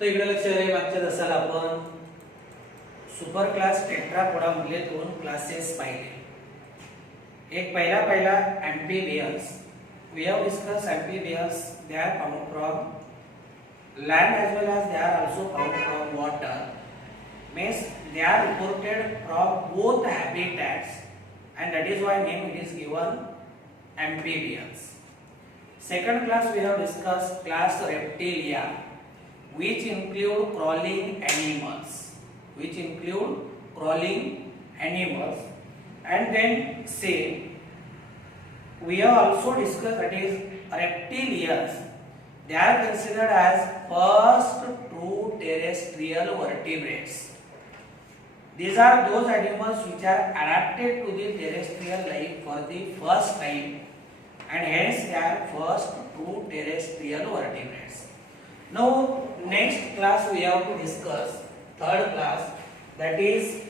तर इकडे लक्ष द्या, मागच्या तासाला आपण सुपर क्लास टेट्रापोडा मधले दोन क्लासेस पाहिले. एक पहिला amphibians. We have discussed amphibians. They are found from land as well as they are also found from water. Means they are reported from both habitats, and that is why name it is given amphibians. Second class we have discussed class reptilia, which include crawling animals. And then say we have also discussed that is reptilians. They are considered as first true terrestrial vertebrates. These are those animals which are adapted to the terrestrial life for the first time, and hence they are first true terrestrial vertebrates. Now next class we have to discuss third class, that is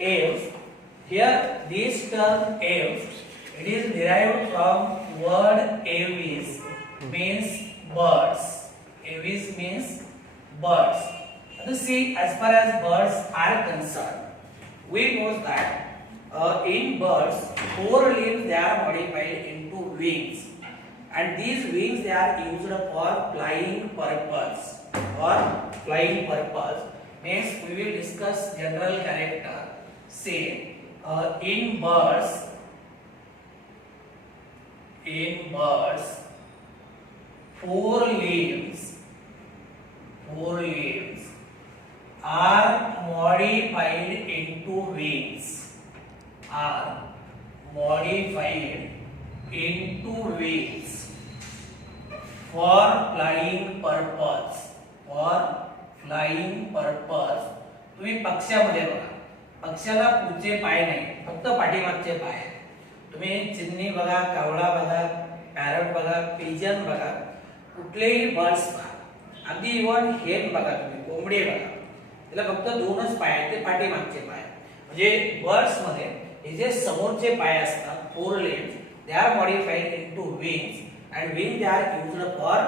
aves. Here this term aves, it is derived from word aves, means birds. Aves means birds. And see, as far as birds are concerned, we know that in birds, four limbs they are modified into wings, and these wings they are used for flying purpose. Means we will discuss general character. Say in birds, four limbs are modified into wings. For flying purpose. तुम्ही पक्ष्यामध्ये बघा, पक्ष्याला पुढचे पाय नाही, फक्त पाठीमागचे पाय. तुम्ही चिमणी बघा, कावळा बघा, पॅरट बघा, पिजन बघा, कुठलेही बर्ड्स बघा, अगदी इव्हन हेन बघा, तुम्ही कोंबडी बघा, त्याला फक्त दोनच पाय आहेत, ते पाठीमागचे पाय. म्हणजे बर्ड्स मध्ये हे जे समोरचे पाय असतात, four limbs, they are modified into wings, and wing they are used for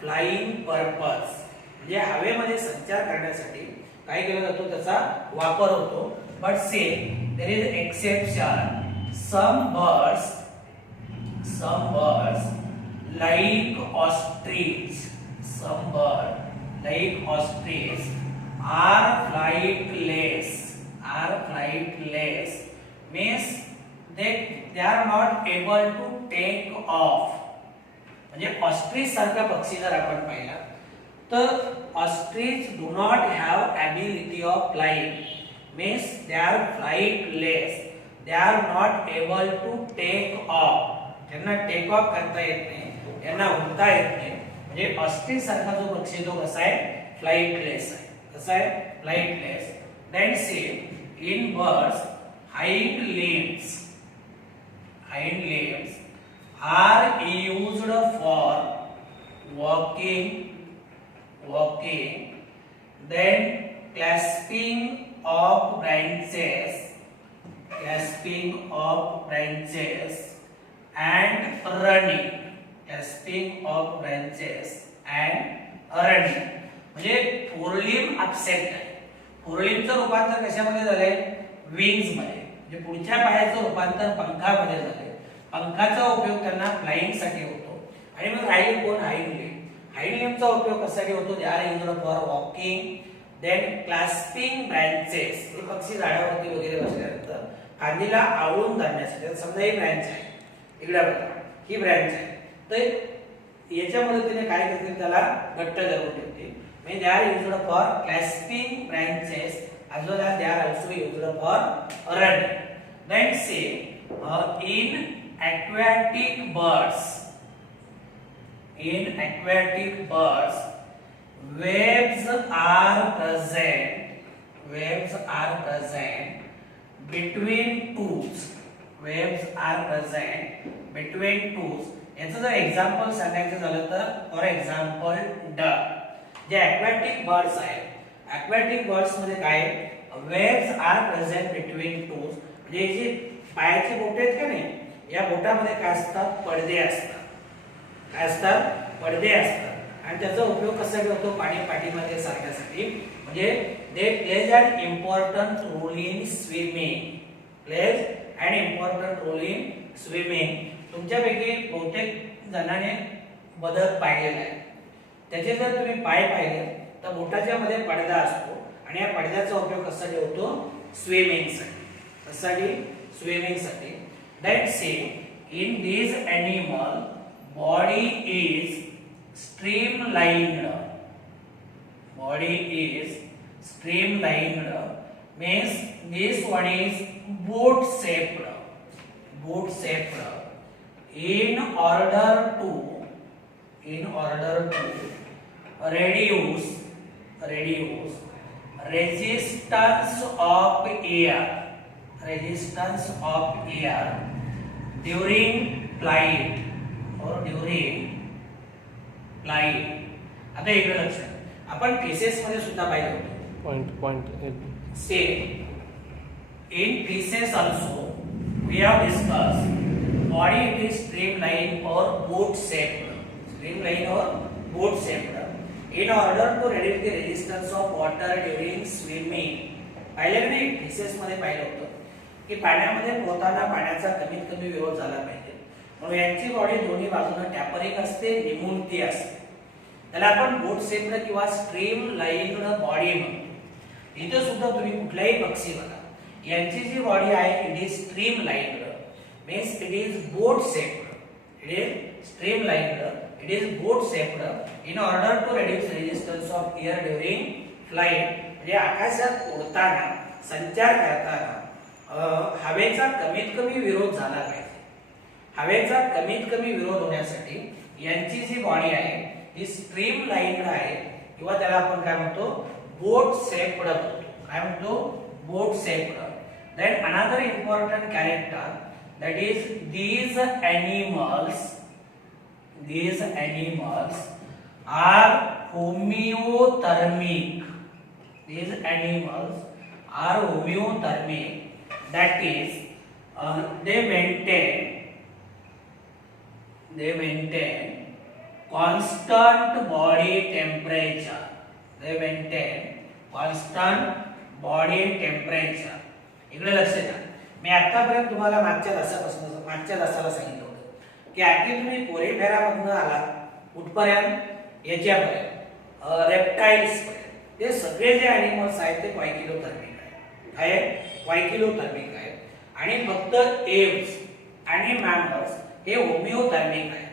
flying purpose. म्हणजे हवेमध्ये संचार करण्यासाठी काय केलं जातो, त्याचा वापर होतो. But say there is exception. some birds like ostrich are flightless. Means they are not able to take off. म्हणजे ऑस्ट्रिच सारखा पक्षी जर आपण पाहिला तर ostrich do not have ability of flying. Means they are flightless. They are not able to take off. त्यांना take off करता येत नाही, त्यांना उडता येत नाही. म्हणजे ऑस्ट्रिच सारखा जो पक्षी तो कसा आहे, फ्लाइटलेस आहे. कसा आहे, flightless. Then see in birds hind limbs are used for walking, then clasping of branches and running. म्हणजे फोर लिम्ब अपसेट आहे. फोर लिम्बचं रूपांतर कशामध्ये झालंय, विंग्स मध्ये. म्हणजे पुढच्या पायाचं रूपांतर पंखामध्ये झालंय. पंखाचा उपयोग त्यांना फ्लाइंग साठी होतो. आणि मग राहील कोण, हाइंड लिम्बचा उपयोग कशासाठी होतो, they are used for walking, then clasping branches. हे पक्षी झाडावरती वगैरे बसल्यानंतर फांदीला आवळून धरण्यासाठी. समजा ही ब्रांच आहे, इकडे बघा ही ब्रांच आहे, तर याच्या मदतीने काय करतील, त्याला घट्ट धरून ठेवतील. म्हणजे they are used for clasping branches as well as they are also used for running. Then say in aquatic birds, waves are present between tooth. याचं जर एक्झाम्पल सांगायचं झालं तर फॉर एक्झाम्पल डक. जे aquatic birds आहेत, aquatic birds मध्ये काय, waves are present between toes. म्हणजे जे पायाचे बोटे आहेत का नाही, या बोटामध्ये काय असतात, पडदे असतात. आणि त्याचा उपयोग कशासाठी होतो, पाणी पाठीमध्ये सारण्यासाठी. म्हणजे they plays an important role in swimming, plays an important role in swimming. तुमच्यापैकी बहुतेक जणांनी बदक पाहिलेला आहे. त्याचे जर तुम्ही पाय पाहिले तर बोटाच्या मध्ये पडदा असतो आणि या पडद्याचा उपयोग कशासाठी होतो, स्विमिंग साठी. कशासाठी, स्विमिंग साठी. That say in this animal body is streamlined, body is streamlined means this one is boat shaped in order to reduce resistance of air during flight or during flight. आता इकडे लक्ष, आपण fishes मध्ये सुद्धा पाहिलं होतं point say in fishes also we have discuss body it is streamline or boat shaped in order to reduce the resistance of water during swimming. पाहिलं नाही, फिशेस मध्ये पाहिलं होतं की पाण्यामध्ये पोहताना पाण्याचा कमीत कमी विरोध झाला पाहिजे. म्हणून यांची बॉडी दोन्ही बाजूने टॅपरिंग असते, निमुळती असते. त्याला आपण बोट शेप्ड किंवा स्ट्रीम लाईन्ड बॉडी म्हणतो. इथे सुद्धा तुम्ही कुठल्याही पक्षी बघा, यांची जी बॉडी आहे it is streamlined means it is boat shaped. It is boat shaped in order to reduce resistance of air during flight. म्हणजे आकाशात उडताना, संचार करताना हवेचा कमीत कमी विरोध झाला पाहिजे. हवेचा कमीत कमी विरोध होण्यासाठी यांची जी बॉडी आहे ही स्ट्रीम लाईन्ड आहे किंवा त्याला आपण काय म्हणतो, बोट शेप्ड म्हणतो. काय म्हणतो, boat shaped. Then another important character that is these animals are homeothermic. That is they maintain constant body temperature. इकडे लक्ष द्या. मी आतापर्यंत तुम्हाला मागच्या तासाला सांगितलं होतं की अगदी तुम्ही कोरेफेरामधनं आलात कुठपर्यंत, याच्यापर्यंत रेप्टाइल्स पर्यंत. ते सगळे जे अॅनिमल्स आहेत ते क्वायकिलोथर्मिक आहेत. क्वायकिलोथर्मिक आहेत. आणि फक्त एव्स आणि मॅमल्स हे होमिओथर्मिक आहेत.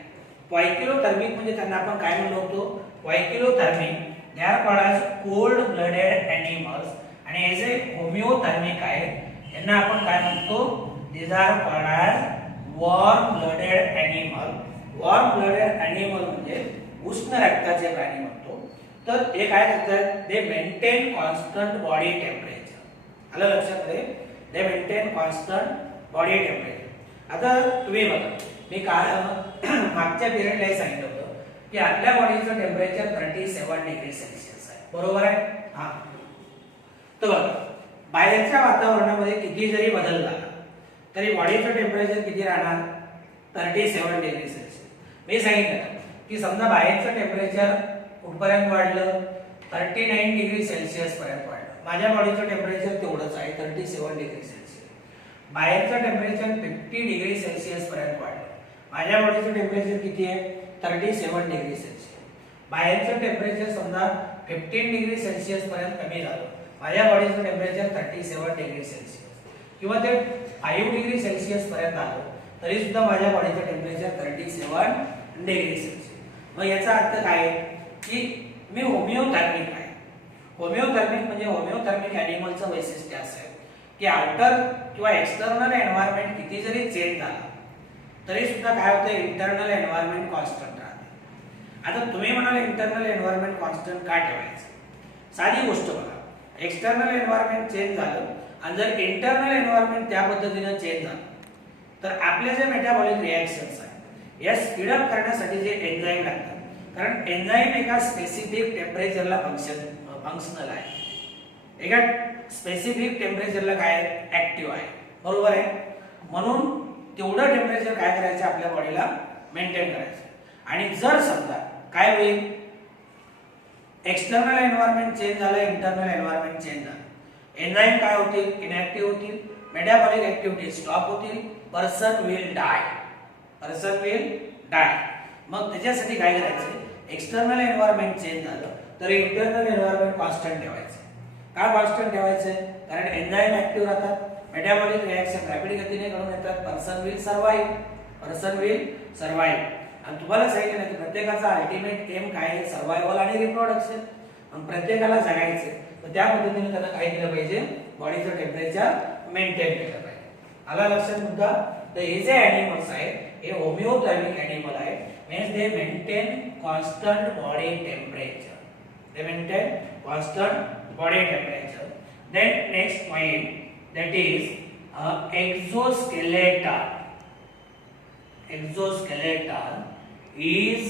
क्वायकिलोथर्मिक म्हणजे त्यांना आपण काय म्हणलो होतो, poikilothermic they are called as cold blooded animals. आणि हे जे होमिओथर्मिक आहेत यांना आपण काय म्हणतो, these are called as warm blooded animal. warm blooded animal म्हणजे उष्ण रक्ताचे प्राणी म्हणतो. तर हे काय करतात, they maintain constant body temperature. आलं लक्षात रे, they maintain constant body temperature. आता तुम्ही बघा, मी मागच्या पिरियडला हे सांगितलं होतं की आपल्या बॉडीचं टेम्परेचर 37 डिग्री सेल्सिअस आहे, बरोबर आहे. हा, तर बघा बाहेरच्या वातावरणामध्ये किती जरी बदल झाला तरी बॉडीचं टेम्परेचर किती राहणार, 37 डिग्री सेल्सिअस. मी सांगितलं की समजा बाहेरचं टेम्परेचर कुठपर्यंत वाढलं, 39 डिग्री सेल्सिअस पर्यंत वाढलं. माझ्या बॉडीचं टेम्परेचर तेवढंच आहे, 37 डिग्री सेल्सिअस. बाहेरचं टेम्परेचर 50 डिग्री सेल्सिअस पर्यंत वाढलं. माझ्या बॉडीचं टेम्परेचर किती आहे, 37 डिग्री सेल्सिअस. बाहेरचं टेम्परेचर समजा 15 डिग्री सेल्सिअस पर्यंत कमी झालं, माझ्या बॉडीचं टेम्परेचर 37 डिग्री सेल्सिअस किंवा ते 5 डिग्री सेल्सिअस पर्यंत आलं तरी सुद्धा माझ्या बॉडीचं टेम्परेचर 37 डिग्री सेल्सिअस. मग याचा अर्थ काय की मी होमिओथर्मिक आहे. होमिओथर्मिक म्हणजे होमिओथर्मिक ॲनिमलचं वैशिष्ट्य असं आहे की आउटर किंवा एक्सटर्नल एन्व्हायरमेंट किती जरी चेंज झाला तरी सुद्धा काय होतं, इंटरनल एन्व्हायरमेंट कॉन्स्टंट राहते. आता तुम्ही म्हणाल इंटरनल एन्व्हायरमेंट कॉन्स्टंट का ठेवायचं, साधी गोष्ट बघा, एक्सटर्नल एन्व्हायरमेंट चेंज झालं आणि जर इंटरनल एन्व्हायरमेंट त्या पद्धतीने चेंज झालं तर आपले जे मेटाबॉलिक रिॲक्शन्स आहेत या स्पीड अप करण्यासाठी जे एन्झाईम लागतात, कारण एन्झाईम एका स्पेसिफिक टेम्परेचरला फंक्शनल आहे, एका स्पेसिफिक टेम्परेचरला काय ऍक्टिव्ह आहे, बरोबर आहे. म्हणून तेवढं टेम्परेचर काय करायचं आपल्या बॉडीला मेंटेन करायचं. आणि जर समजा काय होईल, एक्सटर्नल एन्व्हायरमेंट चेंज झालं, इंटरनल एन्व्हायरमेंट चेंज झालं. एन्झाईम काय होतील? इनॅक्टिव्ह होतील, मेटाबॉलिक ऍक्टिव्हिटी स्टॉप होतील, person will die. Person will die. मग त्याच्यासाठी काय करायचं? एक्सटर्नल एन्व्हायरमेंट चेंज झालं तर इंटरनल एन्व्हायरमेंट कॉन्स्टंट ठेवायचं. का कॉन्स्टंट ठेवायचं? कारण एन्झाईम ऍक्टिव्ह राहतात, मेटाबॉलिक रिएक्शन रॅपिड गतीने घडून येतात, person will survive. Person will survive. आणि तुम्हाला सांगितलं ना की प्रत्येकाचा अल्टिमेट एम काय आहे? सर्वायवल आणि रिप्रोडक्शन. आणि प्रत्येकाला जगायचं, तर त्या पद्धतीने त्यांना काय केलं पाहिजे? बॉडीचं टेम्परेचर मेंटेन केलं पाहिजे. आला लक्षात मुद्दा? तर हे जे ॲनिमल्स आहेत हे होमिओथर्मिक ॲनिमल आहेत. Means they maintain constant body temperature. They maintain constant body temperature. Then next point, that is exoskeleton. Exoskeleton is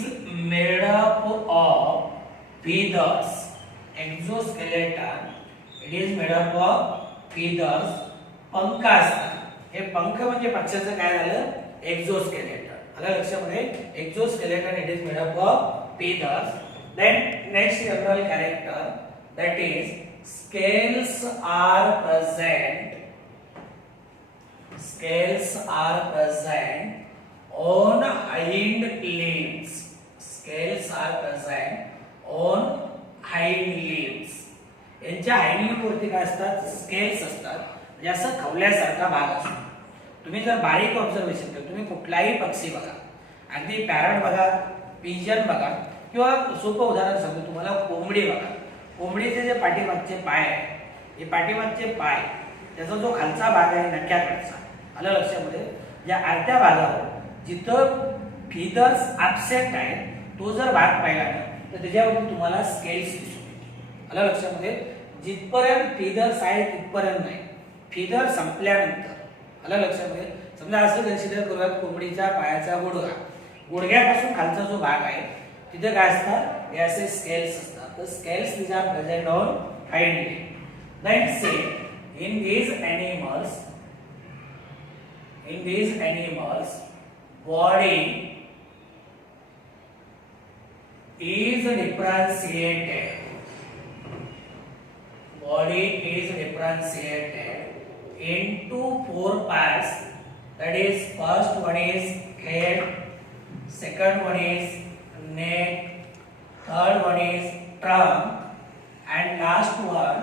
made up of feathers. Exoskeleton, it is made up of feathers. पंख असतात. हे पंख म्हणजे पक्षाचं काय झालं? Exoskeleton. आलं लक्षामध्ये? Exoskeleton it is made up of feathers. Then next general character, that is scales are present. Scales are present on hind limbs. Scales are present on hind limbs. यांच्या हाइंड लिम्ब वरती काय असतात? Scales असतात. म्हणजे असं खवल्यासारखा भाग असतो. तुम्ही जर बारीक ऑब्झर्वेशन केलं, तुम्ही कुठलाही पक्षी बघा, अगदी पॅरट बघा, पिजन बघा, किंवा सोपं उदाहरण सांगतो तुम्हाला, कोंबडी बघा. कोंबडीचे जे पाठीमागचे पाय आहे, हे पाठीमागचे पाय, त्याचा जो खालचा भाग आहे नख्याकडचा, आलं लक्षामध्ये? या अर्ध्या भागावर जिथं फीदर्स ॲब्सेंट आहे तो जर भाग पाहिला ना तर त्याच्यावरती तुम्हाला स्केल्स दिसू. आलं लक्षामध्ये? जिथपर्यंत फीदर्स आहे तिथपर्यंत नाही, फीदर संपल्यानंतर. आलं लक्षामध्ये? समजा असं कन्सिडर करूयात कोंबडीच्या पायाचा गुडघा, गुडघ्यापासून खालचा जो भाग आहे तिथे काय असतात? हे असे स्केल्स असतात. तर scales these are present on hind leg. Then say in these animals body is differentiated. Body is differentiated into 4 parts. That is, first one is head, second one is neck, third one is trunk, and last one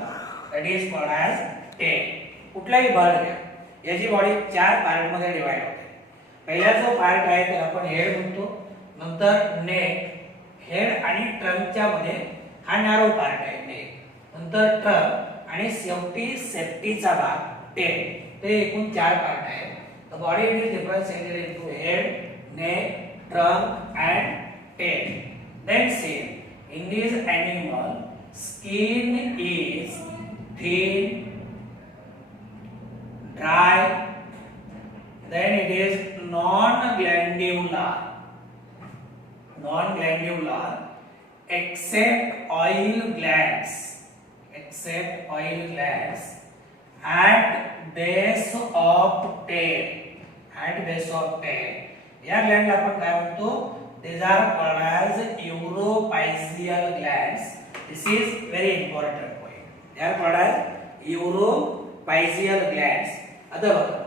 that is called as tail. कुठलाही bird घ्या, याची body 4 part मध्ये divide होते. पहिला जो part आहे त्याला आपण हेड म्हणतो, नंतर नेक, हेड आणि ट्रंकच्या मध्ये हा नॅरो पार्ट आहे नेक, नंतर ट्रंक आणि शेवटी सेफ्टीचा भाग टेल. ते एकूण 4 पार्ट आहेत. The body is differentiated into head, neck, trunk and tail. Then say in this animal skin is thin, dry, then it is non-glandular except oil glands at base of tail. या Gland आपण काय म्हणतो? These are called as uropygial glands. This is very important point. They are called as uropygial glands. आता बघा,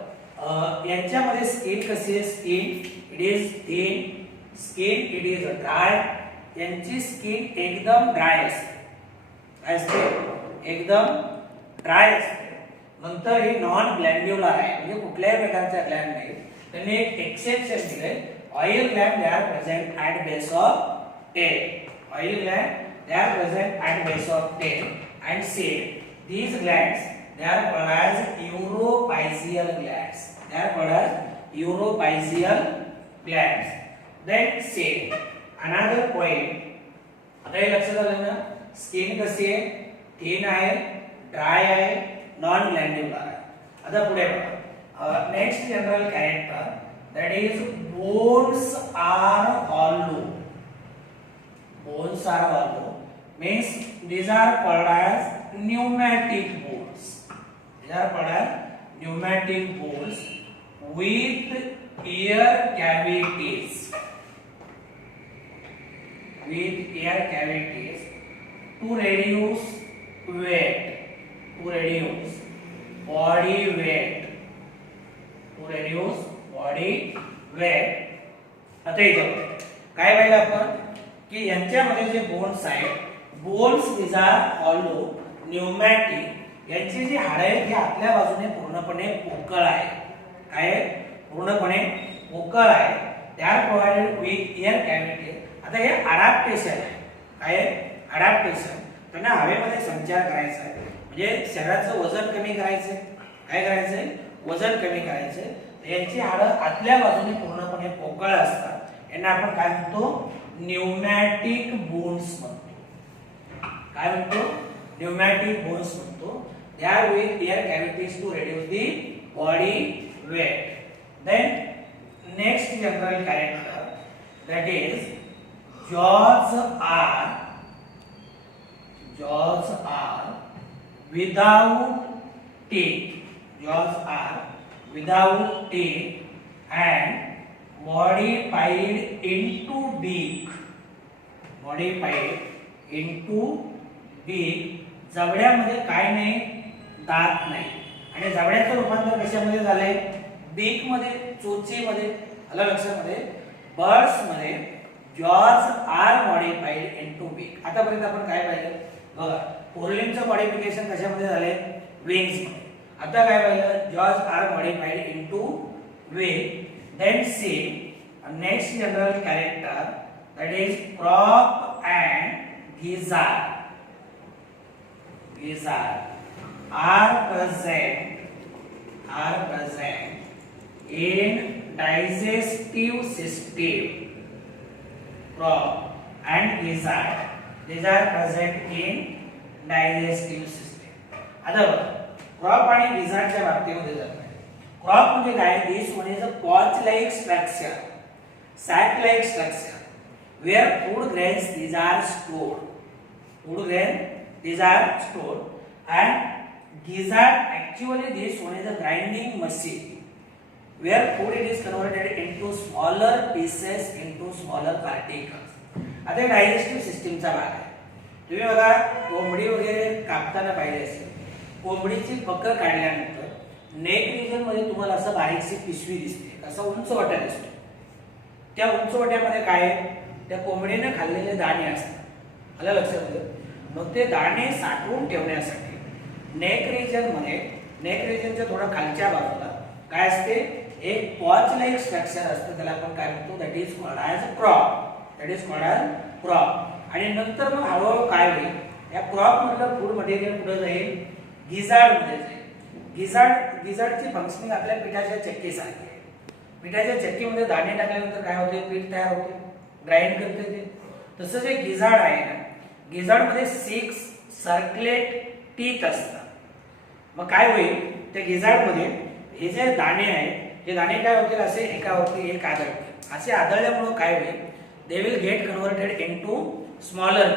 यांच्यामध्ये skin कशी आहे? Skin it is thin, skin it is dry. यांची स्किन एकदम ड्राय असते, एकदम ड्राय असते. नंतर ही नॉन ग्लँड्युलर आहे, म्हणजे कुठल्याही प्रकारचा ग्लँड नाही. त्यांनी एक एक्सेप्शन दिले, oil gland they are present at base of tail. Oil gland they are present at base of tail. And see these glands they are called as uropygial glands. They are called as uropygial glands. Then see another point. आता हे लक्षात आलं ना? Skin कशी आहे? Thin आहे, dry आहे, non ग्लँड्युलर आहे. आता पुढे बघा. Next general character, that is bones are hollow. Bones are hollow means these are called as pneumatic bones. These are called as pneumatic bones with ear cavities. With ear cavities. to reduce weight, to reduce body weight, to reduce body weight. आता इथं काय पाहिलं आपण की यांच्यामध्ये जे bones आहेत bones these are hollow pneumatic यांची जी हाडं आहेत ही आतल्या बाजूने पूर्णपणे पोकळ आहे. काय पूर्णपणे पोकळ आहे. they are provided with air cavity. आता हे अडॅप्टेशन आहे. काय अडॅप्टेशन त्यांना हवेमध्ये संचार करायचा आहे म्हणजे शरीराचं वजन कमी करायचं. काय करायचंय वजन कमी करायचं. यांची हाडं आतल्या बाजूने पूर्णपणे पोकळ असतात. यांना आपण काय म्हणतो न्यूमॅटिक बोन्स म्हणतो. काय म्हणतो न्यूमॅटिक बोन्स म्हणतो. they are with air cavities to reduce the body weight. Then next general character, that is jaws are without teeth. Jaws are without teeth and modified into beak. Modified into beak. जबड्यामध्ये काय नाही दात नाही आणि जबड्याचं रूपांतर कशामध्ये झालंय बीक मध्ये चोचीमध्ये. आलं लक्षामध्ये बर्ड्स मध्ये जॉज आर मॉडिफाइड इनटू बीक. आतापर्यंत आपण काय पाहिलं बघा फोरलिम्बचं मॉडिफिकेशन कशामध्ये झालंय विंग्स मध्ये. आता काय पाहिलं jaws are modified into wing. Then see next general character that is crop and gizzard. are present in digestive system. Crop and gizzard, these are present in digestive system. आता crop आणि गिझार्डच्या बाबतीमध्ये जर crop म्हणजे काय दिस one is a pouch like structure, sac like structure where food grains these are stored. Food grain these are stored. And gizzard actually this one is a grinding machine where food it is converted into smaller pieces into smaller particles. आता digestive सिस्टीमचा भाग आहे. तुम्ही बघा कोंबडी वगैरे कापताना पाहिजे असेल कोंबडीची पकड काढल्यानंतर नेक रिजन मध्ये तुम्हाला असं बारीकशी पिशवी दिसते. असा उंच वाटा दिसतो. त्या उंच वाट्यामध्ये काय त्या कोंबडीने खाल्लेले दाणे असतात. आलं लक्षामध्ये. मग ते दाणे साठवून ठेवण्यासाठी नेक रिजनच्या थोडा खालच्या बाजूला काय असते एक पॉच लाइक स्ट्रक्चर असते. त्याला आपण काय म्हणतो that is called as crop. आणि नंतर मग हळूहळू काय होईल या क्रॉप मधलं फूड मटेरियल कुठे जाईल गिझार्ड मध्ये जाईल. गिझार्डची फंक्शनिंग आपल्या पिठाच्या चक्कीसारखी आहे. पिठाच्या चक्कीमध्ये दाणे टाकल्यानंतर काय होते पीठ तयार होते ग्राइंड करते ते. तसं जे गिझार्ड आहे ना गिझार्ड मध्ये 6 सर्क्युलेट टीथ असतात. मग काय होईल त्या गिझार्ड मध्ये हे जे दाणे आहेत हे दाणे काय होतील असे एकावरती एक आदळतील. असे आदळल्यामुळे काय होईल they will get converted into smaller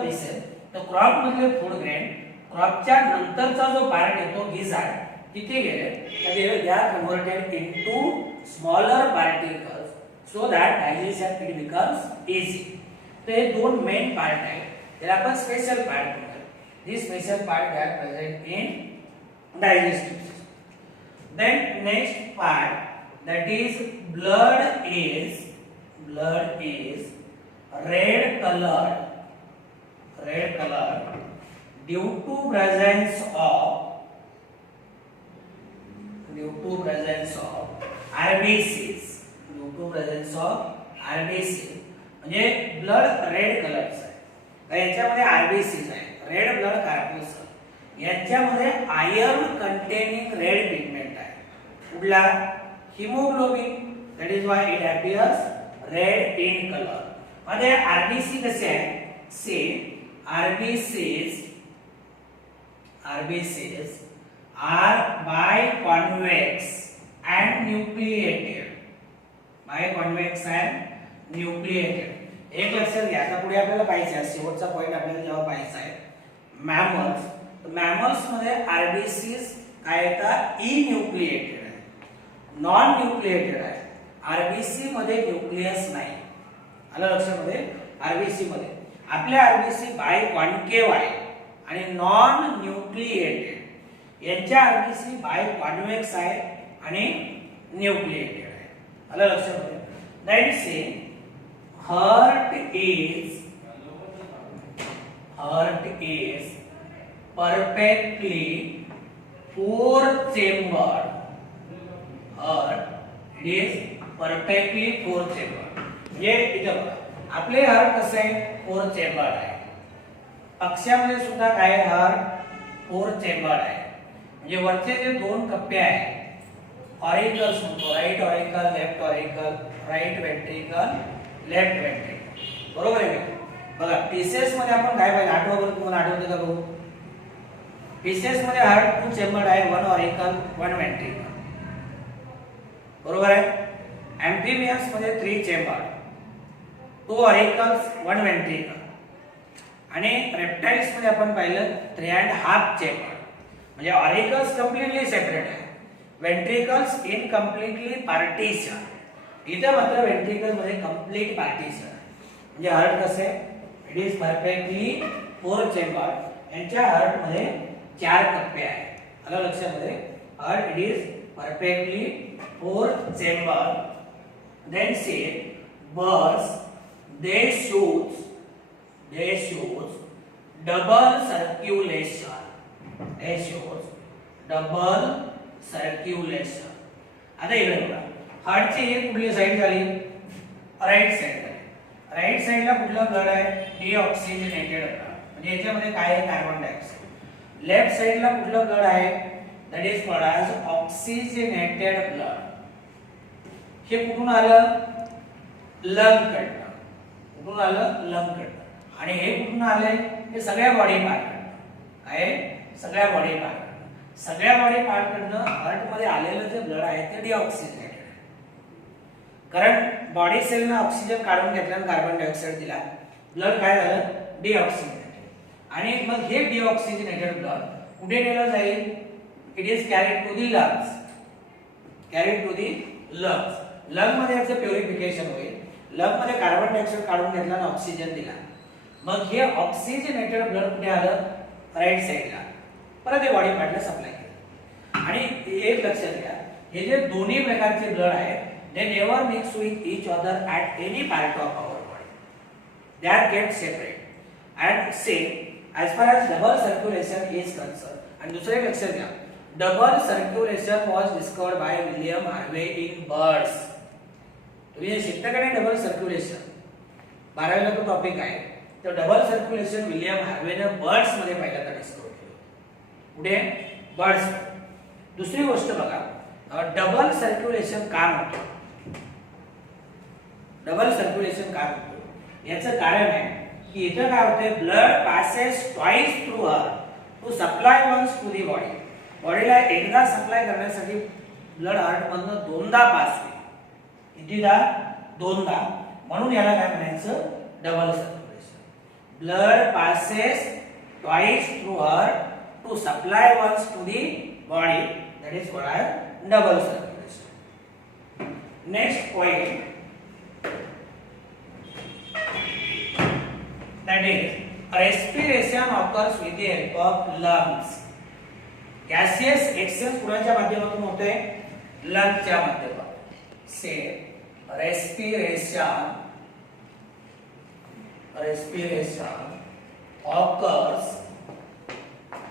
pieces. तर क्रॉप मधले फूड ग्रेन क्रॉपच्या नंतरचा जो पार्ट येतो गिझार्ड तिथे गेले तर they are converted into smaller particles so that digestion it becomes easy. तर हे दोन मेन पार्ट आहेत. त्याला आपण स्पेशल पार्ट म्हणतो. These special part they are present in digestive system. Then next part that is blood is red colored due to presence of RBCs. म्हणजे blood red कलरचं आहे. याच्यामध्ये आरबीसीज आहे रेड ब्लड कॉर्पस्कल. यांच्यामध्ये iron containing red pigment आहे. कुठला haemoglobin that is why it appears red in colour. मध्ये RBC कसे आहे see RBCs are biconvex and nucleated. एक लक्षात घ्या. आता पुढे आपल्याला पाहिजे आहे शेवटचा पॉइंट आपल्याला जेव्हा पाहायचा आहे मॅमल्स मध्ये आरबीसीज काय येतात इन्यूक्लिएटेड आहे नॉन न्यूक्लिएटेड आहे. आरबीसी मध्ये न्यूक्लियस नाही. आलं लक्षामध्ये आरबीसी मध्ये. आपल्या आरबीसी बाय कॉन्केव्ह आहे आणि नॉन न्यूक्लिएटेड. यांच्या आरबीसी बाय कॉन्वेक्स आहे आणि न्यूक्लिएटेड आहे. आलं लक्षात. Then say heart is perfectly four chambered. Heart is perfectly four chambered. म्हणजे इथं बघा आपले हार्ट कसं आहे फोर चेंबर्ड आहे. पक्ष्यामध्ये सुद्धा काय हार्ट फोर चेंबर्ड आहे. म्हणजे वरचे जे दोन कप्पे आहेत ऑरिकल्स म्हणतो, right auricle, left auricle, right ventricle, left ventricle. बरोबर आहे का. बघा पीसेस मध्ये आपण काय पाहिजे आठवा बरोबर तुम्हाला आठवते का बघू. पीसेस मध्ये हार्ट टू चेंबर्ड आहे, वन ऑरिकल वन वेंट्रिकल. बरोबर आहे. एम्फिबियन्स मध्ये three chambered, two auricles one ventricle. आणि रेप्टाइल्स मध्ये आपण पाहिलं 3.5 चेंबर. म्हणजे ऑरिकल्स कम्प्लिटली सेपरेट आहे, वेंट्रिकल्स इनकम्प्लिटली पार्टिशन. इथे मात्र वेंट्रिकल मध्ये कंप्लीट पार्टिशन. म्हणजे हार्ट कसे it is perfectly four chamber. यांच्या हार्ट मध्ये चार कप्पे आहेत. आलं लक्षामध्ये. Heart it is perfectly four chamber. Then say birds they shows double circulation. They shows double circulation. आता इकडे बघा हार्टची एक कुठली साइड झाली राईट साइड झाली. राईट साइडला कुठला ब्लड आहे डीऑक्सिजनेटेड ब्लड. म्हणजे याच्यामध्ये काय आहे कार्बन डायऑक्साइड. लेफ्ट साइडला कुठला ब्लड आहे that is called as oxygenated blood. हे कुठून आलं लंग कडनं. कुठून आलं लंग कडनं. आणि हे कुठून आले हे सगळ्या बॉडी पार्ट कडनं. काय सगळ्या बॉडी पार्ट कडनं. सगळ्या बॉडी पार्ट कडनं हार्ट मध्ये आलेलं जे ब्लड आहे ते डीऑक्सिजनेटेड आहे. कारण बॉडी सेलने ऑक्सिजन काढून घेतला आणि कार्बन डायऑक्साइड दिला, ब्लड काय झालं डीऑक्सिजनेटेड. आणि मग हे डीऑक्सिजनेटेड ब्लड कुठे नेलं जाईल it is carried to the lungs. Carried to the lungs. Lung मध्ये याचं प्युरिफिकेशन होईल. लंग मध्ये कार्बन डायऑक्साइड काढून घेतला आणि ऑक्सिजन दिला. मग हे ऑक्सिजनेटेड ब्लड कुठे आलं राईट साइडला. परत हे बॉडी पार्टला सप्लाय केलं. आणि एक लक्षात घ्या हे जे दोन्ही प्रकारचे ब्लड आहेत they never mix with each other at any part of our body. They are kept separate. And same as far as double circulation is concerned. आणि दुसरे लक्षात घ्या double circulation was discovered by William Harvey in birds. तुम्ही हे शिकता का नाही double circulation 12वीला तो टॉपिक आहे. तर डबल सर्क्युलेशन विलियम हार्वेने बर्ड्स मध्ये पहिल्यांदा डिस्कवर केलं. पुढे बर्ड्स. दुसरी गोष्ट बघा डबल सर्क्युलेशन का होतं. डबल सर्क्युलेशन का होतं याचं कारण आहे की इथं काय होते blood passes twice through heart to supply once to the body. बॉडीला एकदा सप्लाय करण्यासाठी ब्लड हार्ट मधनं दोनदा पास होईल. कितीदा दोनदा. म्हणून याला काय म्हणायचं double circulation. Blood passes twice through heart to supply once to the body that is called double circulation. Next point that is respiration occurs with the help of lungs. gaseous exchange कुणाच्या माध्यमातून होते लंगच्या माध्यमातून. से respiration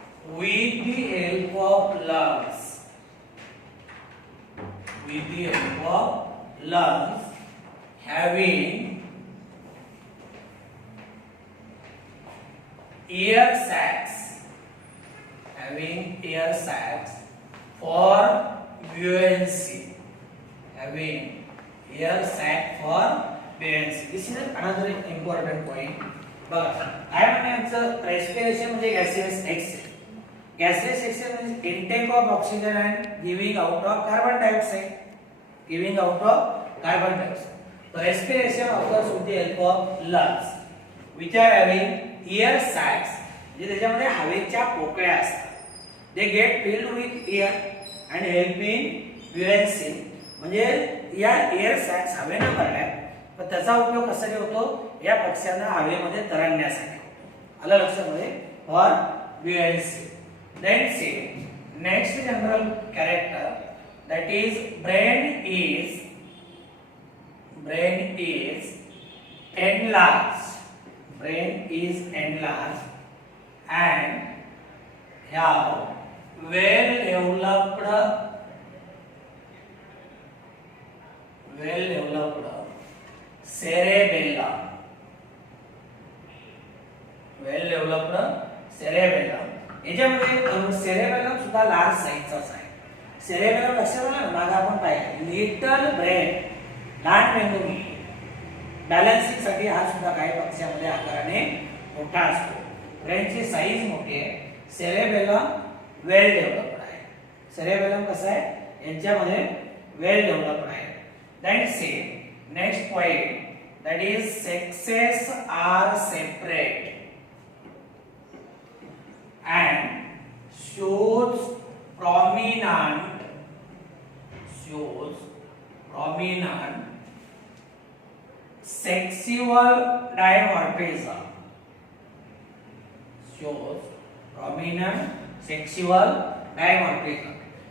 occurs with the help of lungs. With the help of lungs having air sacs for buoyancy. This is another important point. But I am respiration म्हणजे gaseous exchange. Gaseous exchange means intake of oxygen and giving out of carbon dioxide. So respiration occurs with the help of lungs, which are having air sacs. जे त्याच्यामध्ये हवेच्या पोकळ्या असतात. They get filled with air and help in buoyancy. म्हणजे या air sacks हवेने भरल्या तर त्याचा उपयोग कशासाठी होतो? या पक्ष्यांना हवेमध्ये तरंगण्यासाठी होतो. आलं लक्षामध्ये? For buoyancy. Then see next general character, that is brain is enlarged. Brain is enlarged and have well developed cerebellum. Well developed cerebellum. याच्यामध्ये सेरेबेलम सुद्धा लार्ज साईजचाच आहे. सेरेबेलम लक्षात आलं ना, मागे आपण पाहिलं लिटल ब्रेन, लहान मेंदू बॅलन्सिंग साठी हा सुद्धा काही पक्ष्यामध्ये आकाराने मोठा असतो. ब्रेनची साईज मोठी आहे. सेरेबेलम वेल डेव्हलप्ड आहे. सेरेबेलम कसं आहे? यांच्यामध्ये वेल डेव्हलप्ड आहे. Then see next point, that is sexes are separate and shows prominent sexual dimorphism.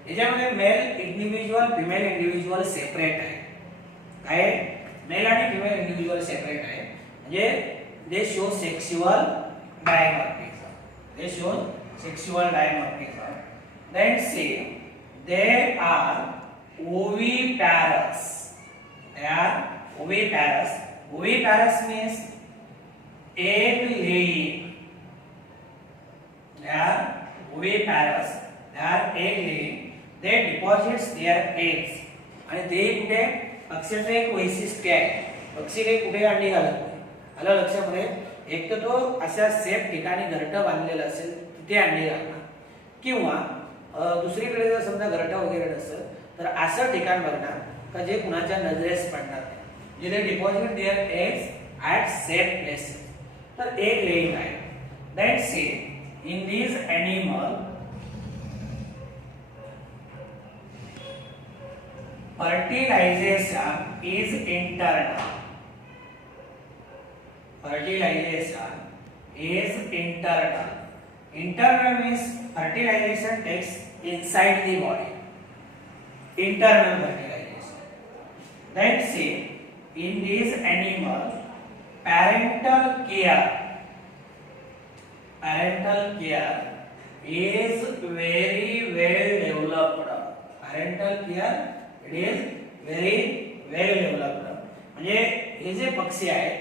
याच्यामध्ये male individual female individual separate आहे. काय? मेल आणि फिमेल इंडिव्हिज्युअल सेपरेट आहे. म्हणजे they show sexual dimorphism. Then see they are oviparous. Oviparous means egg laying. They are oviparous. They are egg laying. They deposits their eggs. आणि ते कुठे? पक्ष्याचं एक वैशिष्ट्य आहे. पक्षी काही कुठे अंडी घालत नाही. आलं लक्षामध्ये? एक तर तो अशा सेफ ठिकाणी घरटं बांधलेलं असेल तिथे अंडी घालणार, किंवा दुसरीकडे जर समजा घरटं वगैरे नसेल तर असं ठिकाण बघणार का जे कुणाच्या नजरेस पडणार नाही. जिथे deposit their eggs at safe places. तर एग लेइंग आहे. Then see in this animal fertilization is internal. Internal means fertilization takes inside the body. Internal fertilization. Then see in this animal parental care is very well developed. It is very well developed. म्हणजे हे जे पक्षी आहेत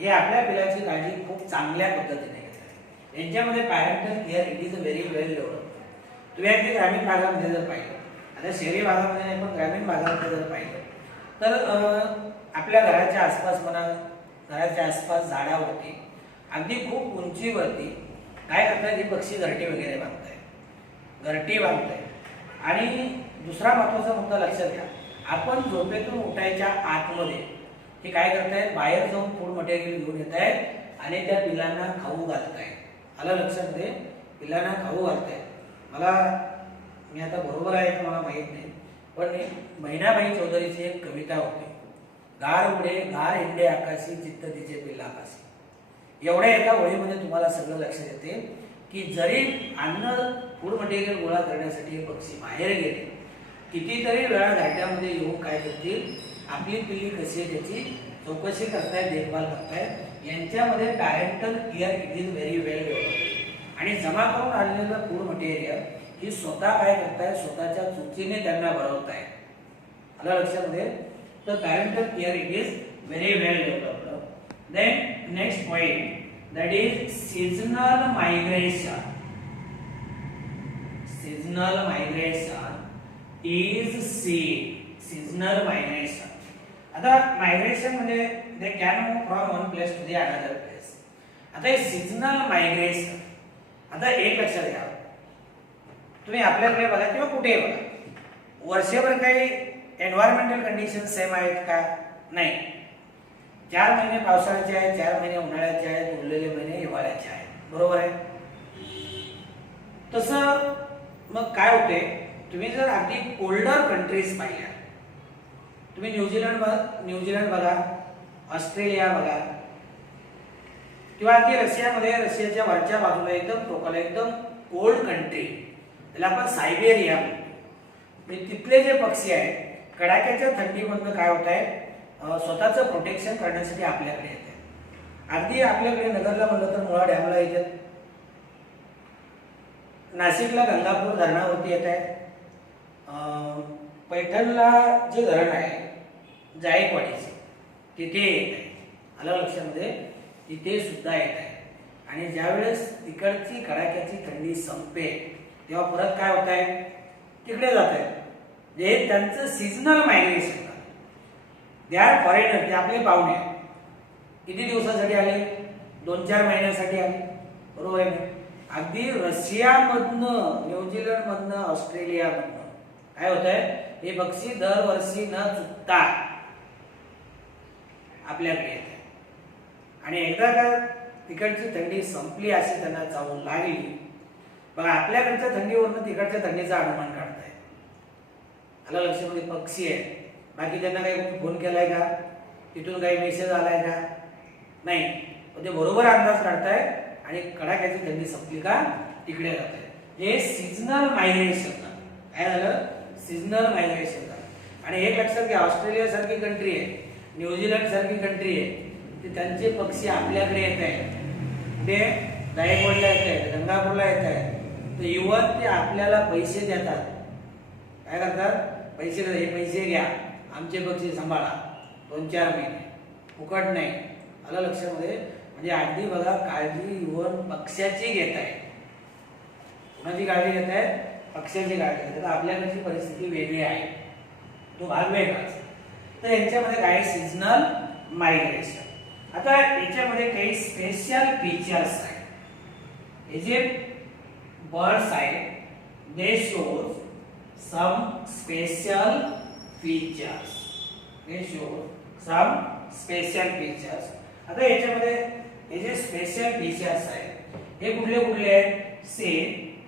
हे आपल्या पिलाची काळजी खूप चांगल्या पद्धतीने घेतात. यांच्यामध्ये parental care it is very well developed. तुम्ही अगदी ग्रामीण भागामध्ये जर पाहिलं, आता शहरी भागामध्ये नाही पण ग्रामीण भागामध्ये जर पाहिलं तर आपल्या घराच्या आसपास म्हणा, घराच्या आसपास झाडावरती अगदी खूप उंचीवरती काय करतात हे पक्षी घरटी वगैरे बांधतायत. आणि दुसरा महत्त्वाचा मुद्दा लक्षात घ्या, आपण झोपेतून उठायच्या आतमध्ये हे काय करतायत? बाहेर जाऊन फूड मटेरियल घेऊन येत आहेत आणि त्या पिलांना खाऊ घालतायत. आलं लक्षामध्ये? पिलांना खाऊ घालतायत. मी आता बरोबर आहे का मला माहित नाही, पण बहिणाबाई चौधरीची एक कविता होती, गार उडे गार हिंडे आकाशी चित्त तिचे पिल्ला आकाशी. एवढ्या एका ओळीमध्ये तुम्हाला सगळं लक्षात येते की जरी अन्न फूड मटेरियल गोळा करण्यासाठी हे पक्षी बाहेर गेले, कितीतरी वेळा घाट्यामध्ये येऊन काय करतील? आपली पिल्ली कशी आहे त्याची चौकशी करतायत, देखभाल करतायत. यांच्यामध्ये parental care it is very well developed. आणि जमा करून आणलेलं फूड मटेरियल ही स्वतः काय करतायत? स्वतःच्या चुकीने त्यांना बळवतायत. आलं लक्षामध्ये? तर parental care it is very well developed. Then next point, that is seasonal migration is seen. Seasonal migration. आता मायग्रेशन म्हणजे they can move from one place to the another place. आता हे seasonal migration, आता एक लक्षात घ्या, तुम्ही आपल्याकडे बघा किंवा कुठेही बघा, वर्षभर काही एन्व्हायरमेंटल कंडिशन सेम आहेत का? नाही. 4 महिने पावसाळ्याचे आहेत, 4 महिने उन्हाळ्याचे आहेत, उरलेले महिने हिवाळ्याचे आहेत. बरोबर आहे? तसं मग काय होते? तुम्ही जर अगदी कोल्डर कंट्रीज पाहिल्या, तुम्ही न्यूझीलंड बघा, ऑस्ट्रेलिया बघा, किंवा अगदी रशियामध्ये, रशियाच्या वरच्या बाजूला एकदम टोकाला एकदम कोल्ड कंट्री, त्याला आपण सायबेरिया म्हणतो. म्हणजे तिथले जे पक्षी आहेत कडाक्याच्या थंडीमधनं काय होत आहे, स्वतःचं प्रोटेक्शन करण्यासाठी आपल्याकडे येत आहे. अगदी आपल्याकडे नगरला म्हणलं तर मुळा डॅमला येतात, नाशिकला गंगापूर धरणावरती येत आहे, पैठणला जे धरण आहे जायकवाडीचे तिथे येत आहे. आलं लक्षामध्ये, तिथे सुद्धा येत आहे. आणि ज्यावेळेस तिकडची कडाक्याची थंडी संपेल तेव्हा परत काय होत आहे, तिकडे जात आहे. जे त्यांचं seasonal migration. They are foreigner, ते आपले पाहुणे. किती दिवसासाठी आले, 2-4 महिन्यासाठी आले, बरोबर आहे. अगदी रशियामधनं, न्यूझीलंडमधनं, ऑस्ट्रेलियामधनं काय होत आहे, हे पक्षी दरवर्षी न चुकता आपल्याकडे येत आहे. आणि एकदा का तिकडची थंडी संपली अशी त्यांना चावून लागली, बघा आपल्याकडच्या थंडीवरनं तिकडच्या थंडीचा अनुमान काढताय. आलं लक्षामध्ये, पक्षी आहे, बाकी त्यांना काही फोन केलाय का, तिथून काही मेसेज आलाय का, नाही. ते बरोबर अंदाज काढताय आणि कडाक्याची थंडी संपली का तिकडे जात आहे. हे सीझनल मायग्रेशन. काय झालं, सीझनल मायग्रेशन झालं. आणि एक लक्षात घ्या, ऑस्ट्रेलिया सारखी कंट्री आहे, न्यूझीलंड सारखी कंट्री आहे, ते त्यांचे पक्षी आपल्याकडे येत आहेत, ते जायकवाडीला येत आहेत, गंगापूरला येत आहेत, तर इव्हन ते आपल्याला पैसे देतात. काय करतात, पैसे देतात, हे पैसे घ्या, आमचे पक्षी सांभाळा 2-4 महिने, फुकट नाही. आलं लक्षामध्ये, म्हणजे अगदी बघा काळजी इव्हन पक्ष्याची घेत आहे. कोणाची काळजी घेत आहेत, पक्ष्याची काळजी घेत आहेत. आपल्याकडची परिस्थिती वेगळी आहे, तो भाग वेगळाच. तर यांच्यामध्ये काय, सीझनल मायग्रेशन. आता याच्यामध्ये काही स्पेशल फीचर्स आहेत. हे जे बर्ड्स आहेत, they shows some special features, they shows some special features. आता याच्यामध्ये हे जे स्पेशल फीचर्स आहेत हे कुठले कुठले आहेत, say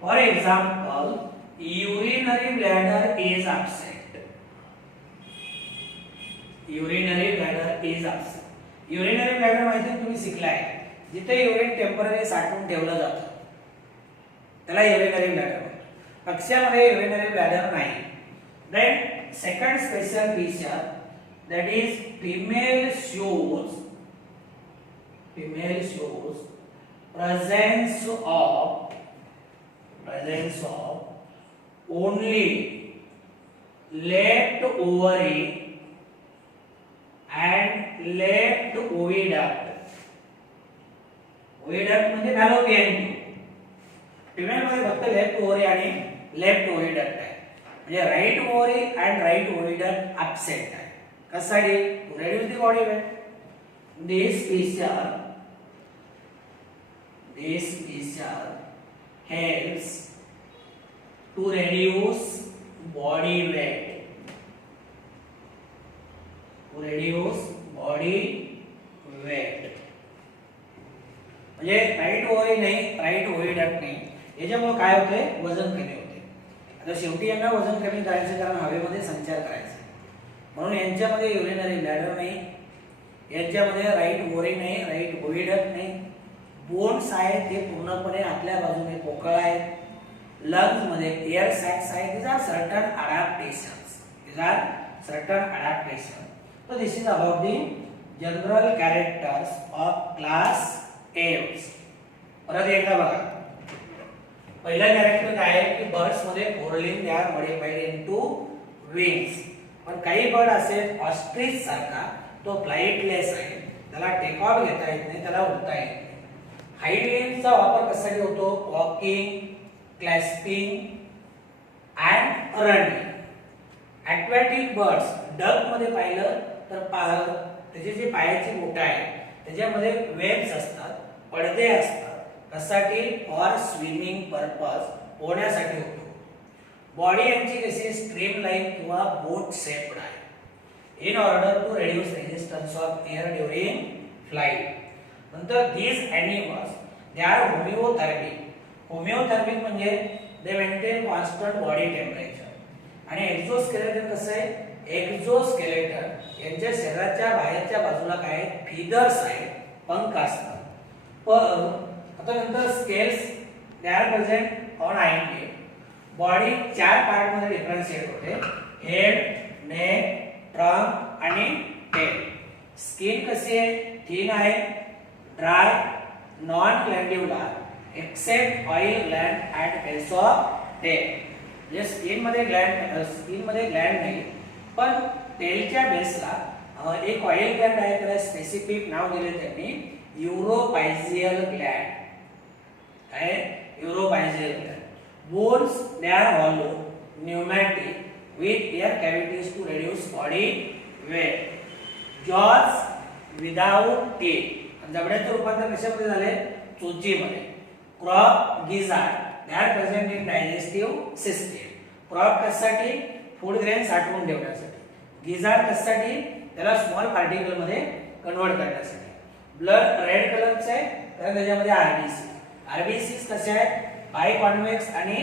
for example urinary bladder is absent. Urinary bladder is absent. Urinary bladder माहिती तुम्ही शिकलाय, जिथे युरिन टेम्पररी साठवून ठेवलं जातं त्याला युरिनरी ब्लॅडर म्हणतात. पक्ष्यामध्ये युरिनरी ब्लॅडर नाही. Then second special feature, that is female shows presence of only left ovary and left oviduct. oviduct म्हणजे fallopian tube. फिमेल मध्ये फक्त लेफ्ट ओव्हरी आणि लेफ्ट ओविडक्ट आहे, म्हणजे right ovary and right oviduct absent आहे. कशासाठी, to reduce the body weight. This feature helps to reduce body weight. म्हणजे right ovary नाही, राईट ओविडक्ट नाही, याच्यामुळे काय होते, वजन कमी होते. आता शेवटी यांना वजन कमी करायचं कारण हवेमध्ये संचार करायचा, म्हणून यांच्यामध्ये युरिनरी ब्लॅडर नाही, यांच्यामध्ये राईट ओव्हरी नाही, राईट ओविडक्ट नाही. बोन्स आहेत ते पूर्णपणे आपल्या बाजूने पोकळ आहेत. लंग्स मध्ये एअर सॅक्स आहेत. these are certain adaptations. So this is about the general characters of class Aves. परत एकदा बघा, पहिला कॅरेक्टर काय आहे की बर्ड्स मध्ये forelimb they are modified into wings. पण काही बर्ड असेल ऑस्ट्रिच सारखा, तो फ्लाइटलेस आहे, त्याला टेक ऑफ घेता येत नाही, त्याला उडता येत नाही. हाईड लिम्सचा वापर कशासाठी होतो, walking, clasping and running. Aquatic birds, duck मध्ये पाहिलं तर त्याचे जे पायाची बोटं आहेत त्याच्यामध्ये वेब्स असतात, पडदे असतात. कशासाठी, फॉर स्विमिंग पर्पज, पोहण्यासाठी होतो. बॉडी यांची कशी स्ट्रीमलाईन किंवा बोट शेप्ड आहे. in order to reduce resistance of air during flight. नंतर these animals they are homeothermic. होमिओथर्मिक म्हणजे they maintain constant body temperature. आणि एक्झोस्केलेटन कसं आहे, एक्झोस्केलेटन यांच्या शरीराच्या बाहेरच्या बाजूला काय फीदर्स आहेत, पंख असतात. पण आता नंतर scales they are present on hind. Body 4 part मध्ये डिफरन्शिएट होते, हेड, नेक, ट्रंक आणि टेल. स्किन कशी आहे, थिन आहे, dry, non glandular except oil gland at base of tail. म्हणजे स्किन मध्ये ग्लँड नाही, पण टेलच्या बेसला एक ऑइल ग्लँड आहे, त्याला स्पेसिफिक नाव दिले त्यांनी युरोपायझियल ग्लँड. काय uropygial gland. Bones they are hollow, pneumatic with air cavities to reduce body weight. Jaws without teeth. जबड्याचं रूपांतर कशामध्ये झाले, चोचीमध्ये. Crop gizzard they are present in digestive system. Crop कशासाठी, फूड ग्रेन साठवून ठेवण्यासाठी. गिजार्ड कशासाठी, त्याला स्मॉल पार्टिकल मध्ये कन्वर्ट करण्यासाठी. ब्लड रेड कलरचं आहे कारण त्याच्यामध्ये आरबीसी. आरबीसी कसे आहेत, बायकॉन्व्हेक्स आणि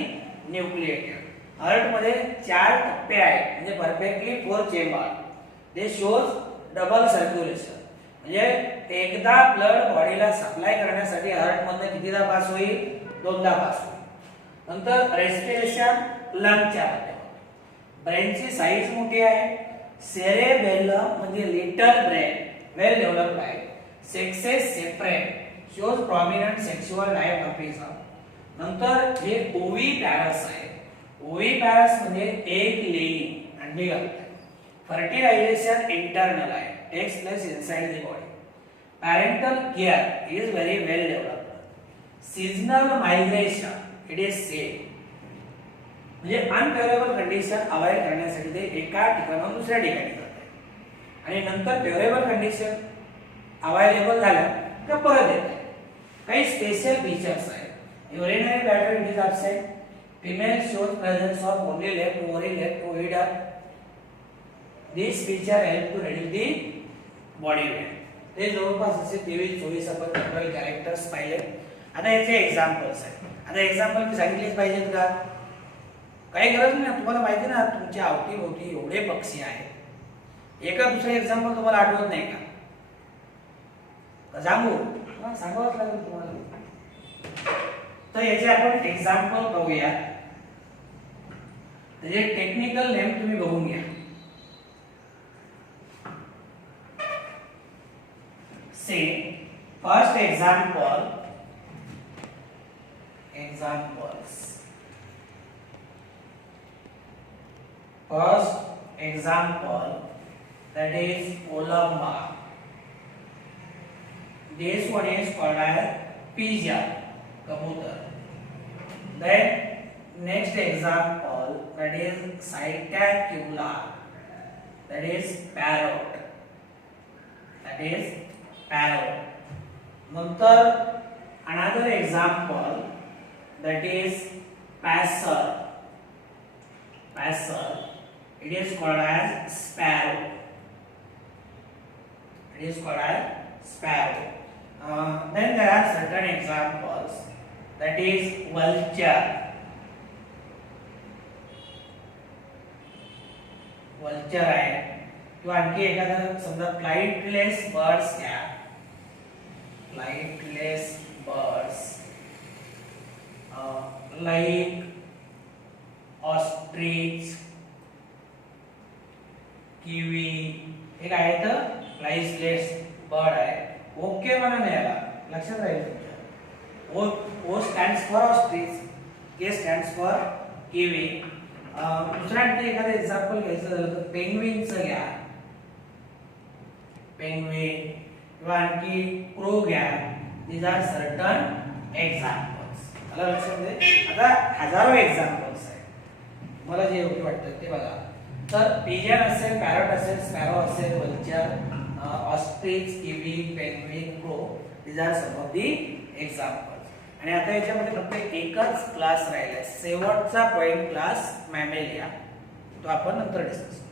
न्यूक्लिएटेड. हार्ट मध्ये 4 टप्पे आहेत, म्हणजे परफेक्टली 4 चेंबर. दे शोज डबल सर्क्युलेशन. म्हणजे एकदा ब्लड बॉडीला सप्लाय करण्यासाठी हार्ट मधनं कितीदा पास होईल, 2दा पास होईल. नंतर रेस्पिरेशन लंगच्या मध्ये. ब्रेनची साईज मोठी आहे. सेरेबेलम म्हणजे लिटल ब्रेन वेल डेव्हलप्ड आहे. Sexes separate shows prominent sexual dimorphism. नंतर हे ओवी पॅरस आहे. ओवी पॅरस म्हणजे एग लेइंग, अंडी घालतात. फर्टिलायझेशन इंटरनल आहे, takes place inside the body. Parental care is very well developed. Seasonal migration it is safe. म्हणजे अनफेवरेबल कंडिशन अवॉइड करण्यासाठी ते एका ठिकाणाहून दुसऱ्या ठिकाणी जातात आणि नंतर फेवरेबल कंडिशन अवेलेबल झाल्या तर परत येतात. काही स्पेशल फीचर्स आहेत. Urinary bladder it is absent. Female shows presence of only left ovary, left ओव्हिडा. This feature help to reduce the body weight. ते जवळपास असे 23-24 आपण जनरल कॅरेक्टर्स पाहिले. आता याचे एक्झाम्पल्स आहेत. आता एक्झाम्पल मी सांगितलेच पाहिजेत का, काही गरज नाही. तुम्हाला माहिती ना तुमच्या अवतीभोवती एवढे पक्षी आहेत, एका दुसरे एक्झाम्पल तुम्हाला आठवत नाही का, सांगू सांगावंच लागेल तुम्हाला. तर याचे आपण एक्झाम्पल बघूया. त्याचे टेक्निकल नेम तुम्ही बघून घ्या. से first examples. First example, that is Columba. This one is called as pigeon, kabutar. Then next example, that is Psittacula, that is parrot. Nuntar another example, that is passer. It is called as sparrow. Then there are certain examples, that is vulture. आहे किंवा आणखी एखादा समजा flightless birds घ्या. Flightless birds like ostrich, kiwi, हे काय तर flightless bird आहे. ओके म्हणा नाही याला, लक्षात राहील तुमच्या. O stands for ostrich, K stands for kiwi. दुसरा आणखी एखादं एक्झाम्पल घ्यायचं झालं तर पेंग्विनचं घ्या, पेंग्विन, किंवा आणखी क्रो घ्या. These are certain examples. मला लक्षात दे. आता हजारो एक्झाम्पल्स आहेत, मला जे योग्य वाटतं ते बघा. तर पिजन असेल, पॅरट असेल, स्पॅरो असेल, vulture, ostrich, kiwi, penguin, crow, these are some of the examples. आणि आता याच्यामध्ये फक्त एकच क्लास राहिलाय, शेवटचा पॉइंट क्लास मॅमेलिया, तो आपण नंतर डिस्कस करू.